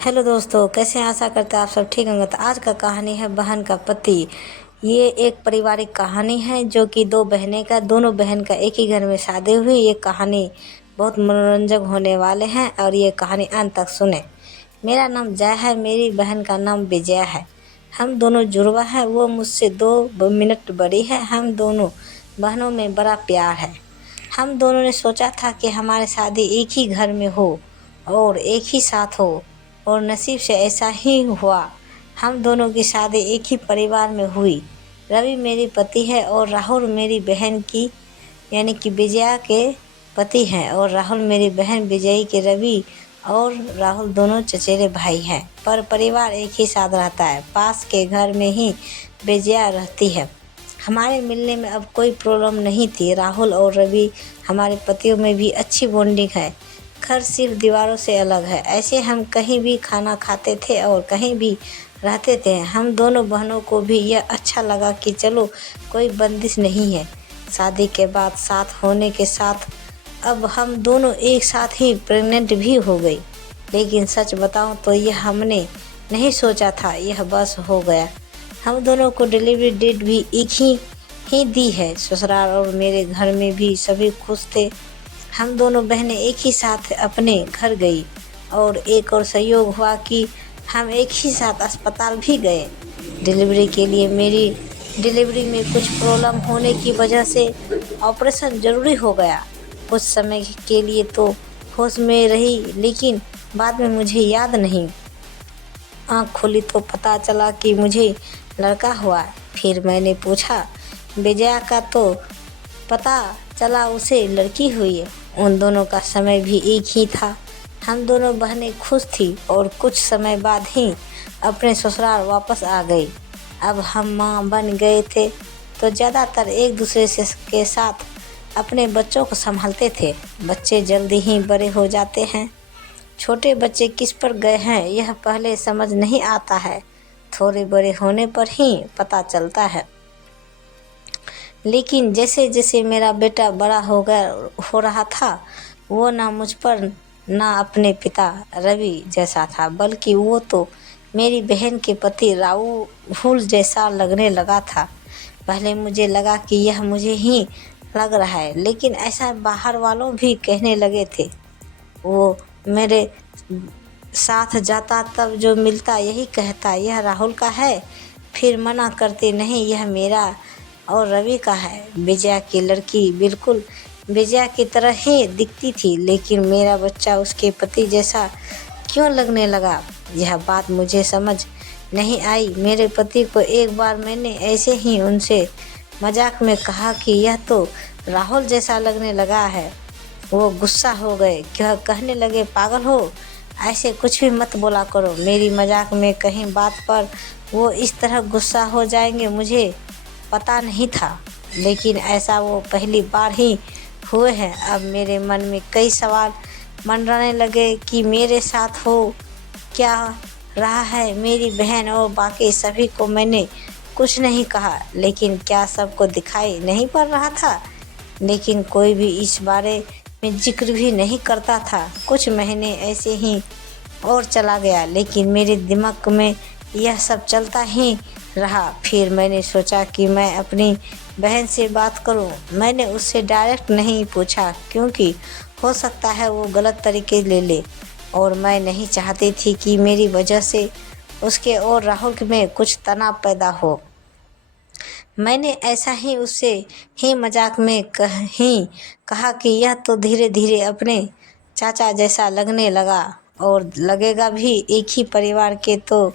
Hello दोस्तों, कैसे हैं? आशा करते हैं आप सब ठीक होंगे। तो आज का कहानी है बहन का पति। ये एक पारिवारिक कहानी है जो कि दो बहनें का दोनों बहन का एक ही घर में शादी हुई। ये कहानी बहुत मनोरंजक होने वाले हैं और ये कहानी अंत तक सुने। मेरा नाम जय है, मेरी बहन का नाम विजया है। हम दोनों जुड़वा है। वो मुझसे 2 मिनट बड़ी है। हम दोनों बहनों में बड़ा प्यार है। हम दोनों ने सोचा था कि हमारी शादी एक ही घर में हो और एक ही साथ हो, और नसीब से ऐसा ही हुआ। हम दोनों की शादी एक ही परिवार में हुई। रवि मेरी पति है और राहुल मेरी बहन की यानी कि विजया के पति हैं, और राहुल मेरी बहन विजयी के रवि और राहुल दोनों चचेरे भाई हैं। पर परिवार एक ही साथ रहता है। पास के घर में ही विजया रहती है। हमारे मिलने में अब कोई प्रॉब्लम नहीं थी। राहुल और रवि हमारे पतियों में भी अच्छी बॉन्डिंग है। घर सिर्फ दीवारों से अलग है। ऐसे हम कहीं भी खाना खाते थे और कहीं भी रहते थे। हम दोनों बहनों को भी यह अच्छा लगा कि चलो, कोई बंदिश नहीं है। शादी के बाद साथ होने के साथ अब हम दोनों एक साथ ही प्रेग्नेंट भी हो गई। लेकिन सच बताऊं तो यह हमने नहीं सोचा था, यह बस हो गया। हम दोनों को डिलीवरी डेट भी एक ही दी है। ससुराल और मेरे घर में भी सभी खुश थे। हम दोनों बहनें एक ही साथ अपने घर गई, और एक और संयोग हुआ कि हम एक ही साथ अस्पताल भी गए डिलीवरी के लिए। मेरी डिलीवरी में कुछ प्रॉब्लम होने की वजह से ऑपरेशन ज़रूरी हो गया। कुछ समय के लिए तो होश में रही, लेकिन बाद में मुझे याद नहीं। आँख खोली तो पता चला कि मुझे लड़का हुआ। फिर मैंने पूछा, विजया का तो पता चला उसे लड़की हुई है। उन दोनों का समय भी एक ही था। हम दोनों बहनें खुश थी और कुछ समय बाद ही अपने ससुराल वापस आ गई। अब हम माँ बन गए थे तो ज़्यादातर एक दूसरे से के साथ अपने बच्चों को संभालते थे। बच्चे जल्दी ही बड़े हो जाते हैं। छोटे बच्चे किस पर गए हैं यह पहले समझ नहीं आता है, थोड़े बड़े होने पर ही पता चलता है। लेकिन जैसे जैसे मेरा बेटा बड़ा हो रहा था, वो ना मुझ पर ना अपने पिता रवि जैसा था, बल्कि वो तो मेरी बहन के पति राहुल जैसा लगने लगा था। पहले मुझे लगा कि यह मुझे ही लग रहा है, लेकिन ऐसा बाहर वालों भी कहने लगे थे। वो मेरे साथ जाता तब जो मिलता यही कहता, यह राहुल का है। फिर मना करते, नहीं यह मेरा और रवि का है। विजया की लड़की बिल्कुल विजया की तरह ही दिखती थी, लेकिन मेरा बच्चा उसके पति जैसा क्यों लगने लगा, यह बात मुझे समझ नहीं आई। मेरे पति को एक बार मैंने ऐसे ही उनसे मजाक में कहा कि यह तो राहुल जैसा लगने लगा है। वो गुस्सा हो गए, क्या कहने लगे, पागल हो, ऐसे कुछ भी मत बोला करो। मेरी मजाक में कहीं बात पर वो इस तरह गुस्सा हो जाएंगे मुझे पता नहीं था, लेकिन ऐसा वो पहली बार ही हुए हैं। अब मेरे मन में कई सवाल मंडराने लगे कि मेरे साथ हो क्या रहा है। मेरी बहन और बाकी सभी को मैंने कुछ नहीं कहा, लेकिन क्या सबको दिखाई नहीं पड़ रहा था? लेकिन कोई भी इस बारे में जिक्र भी नहीं करता था। कुछ महीने ऐसे ही और चला गया, लेकिन मेरे दिमाग में यह सब चलता ही रहा। फिर मैंने सोचा कि मैं अपनी बहन से बात करूं। मैंने उससे डायरेक्ट नहीं पूछा, क्योंकि हो सकता है वो गलत तरीके ले ले, और मैं नहीं चाहती थी कि मेरी वजह से उसके और राहुल में कुछ तनाव पैदा हो। मैंने ऐसा ही उससे ही मजाक में कहा कि यह तो धीरे धीरे अपने चाचा जैसा लगने लगा, और लगेगा भी। एक ही परिवार के तो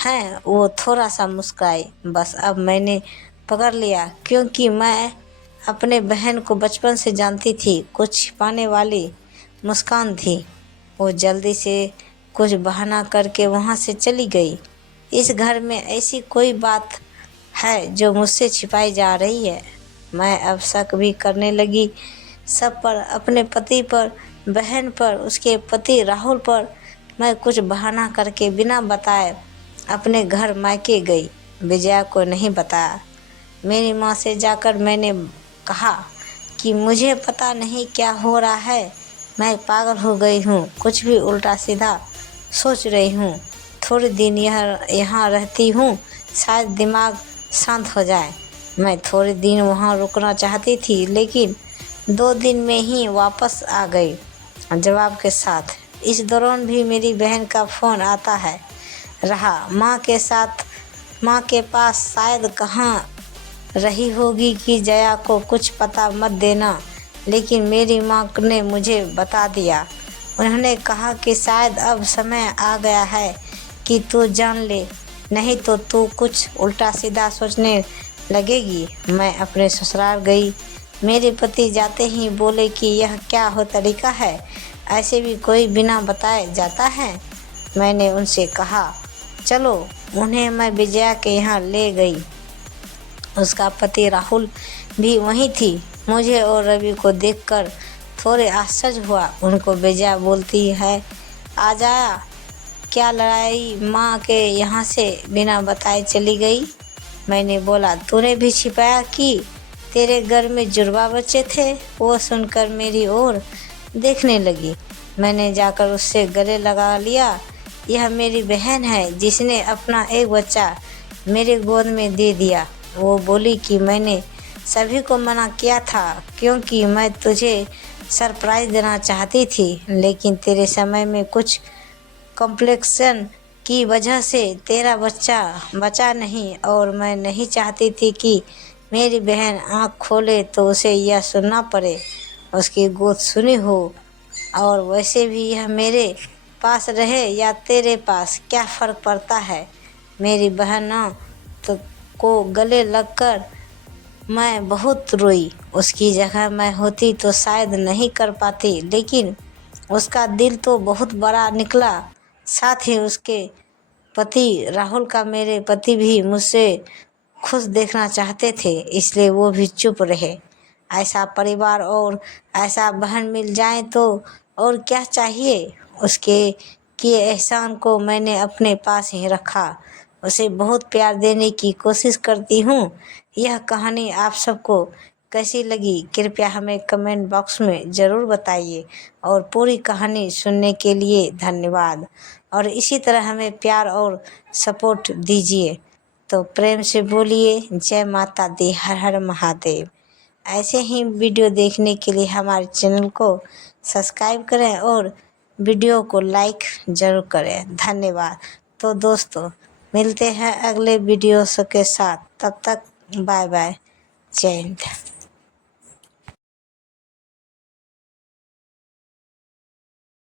हैं। वो थोड़ा सा मुस्कुराई। बस अब मैंने पकड़ लिया, क्योंकि मैं अपने बहन को बचपन से जानती थी। कुछ छिपाने वाली मुस्कान थी। वो जल्दी से कुछ बहाना करके वहाँ से चली गई। इस घर में ऐसी कोई बात है जो मुझसे छिपाई जा रही है। मैं अब शक भी करने लगी सब पर, अपने पति पर, बहन पर, उसके पति राहुल पर। मैं कुछ बहाना करके बिना बताए अपने घर मायके गई। विजया को नहीं बताया। मेरी माँ से जाकर मैंने कहा कि मुझे पता नहीं क्या हो रहा है, मैं पागल हो गई हूँ। कुछ भी उल्टा सीधा सोच रही हूँ थोड़े दिन यहाँ रहती हूँ, शायद दिमाग शांत हो जाए। मैं थोड़े दिन वहाँ रुकना चाहती थी, लेकिन 2 दिन में ही वापस आ गई जवाब के साथ। इस दौरान भी मेरी बहन का फ़ोन आता है रहा। माँ के पास शायद कहाँ रही होगी कि जया को कुछ पता मत देना, लेकिन मेरी माँ ने मुझे बता दिया। उन्होंने कहा कि शायद अब समय आ गया है कि तू जान ले, नहीं तो तू कुछ उल्टा सीधा सोचने लगेगी। मैं अपने ससुराल गई। मेरे पति जाते ही बोले कि यह क्या हो तरीका है, ऐसे भी कोई बिना बताए जाता है। मैंने उनसे कहा चलो। उन्हें मैं विजया के यहाँ ले गई। उसका पति राहुल भी वहीं थी। मुझे और रवि को देखकर थोड़े आश्चर्य हुआ। उनको विजया बोलती है, आ जाया, क्या लड़ाई माँ के यहाँ से बिना बताए चली गई? मैंने बोला, तूने भी छिपाया कि तेरे घर में जुड़वा बच्चे थे? वो सुनकर मेरी ओर देखने लगी। मैंने जाकर उससे गले लगा लिया। यह मेरी बहन है जिसने अपना एक बच्चा मेरे गोद में दे दिया। वो बोली कि मैंने सभी को मना किया था क्योंकि मैं तुझे सरप्राइज़ देना चाहती थी, लेकिन तेरे समय में कुछ कॉम्प्लेक्शन की वजह से तेरा बच्चा बचा नहीं, और मैं नहीं चाहती थी कि मेरी बहन आँख खोले तो उसे यह सुनना पड़े। उसकी गोद सुनी हो, और वैसे भी यह मेरे पास रहे या तेरे पास, क्या फ़र्क पड़ता है? मेरी बहन तो को गले लगकर मैं बहुत रोई। उसकी जगह मैं होती तो शायद नहीं कर पाती, लेकिन उसका दिल तो बहुत बड़ा निकला। साथ ही उसके पति राहुल का मेरे पति भी मुझसे खुश देखना चाहते थे, इसलिए वो भी चुप रहे। ऐसा परिवार और ऐसा बहन मिल जाए तो और क्या चाहिए। उसके किए एहसान को मैंने अपने पास ही रखा। उसे बहुत प्यार देने की कोशिश करती हूँ। यह कहानी आप सबको कैसी लगी, कृपया हमें कमेंट बॉक्स में ज़रूर बताइए। और पूरी कहानी सुनने के लिए धन्यवाद, और इसी तरह हमें प्यार और सपोर्ट दीजिए। तो प्रेम से बोलिए जय माता दी, हर हर महादेव। ऐसे ही वीडियो देखने के लिए हमारे चैनल को सब्सक्राइब करें और वीडियो को लाइक ज़रूर करें। धन्यवाद। तो दोस्तों, मिलते हैं अगले वीडियो के साथ। तब तक बाय बाय, जय हिंद।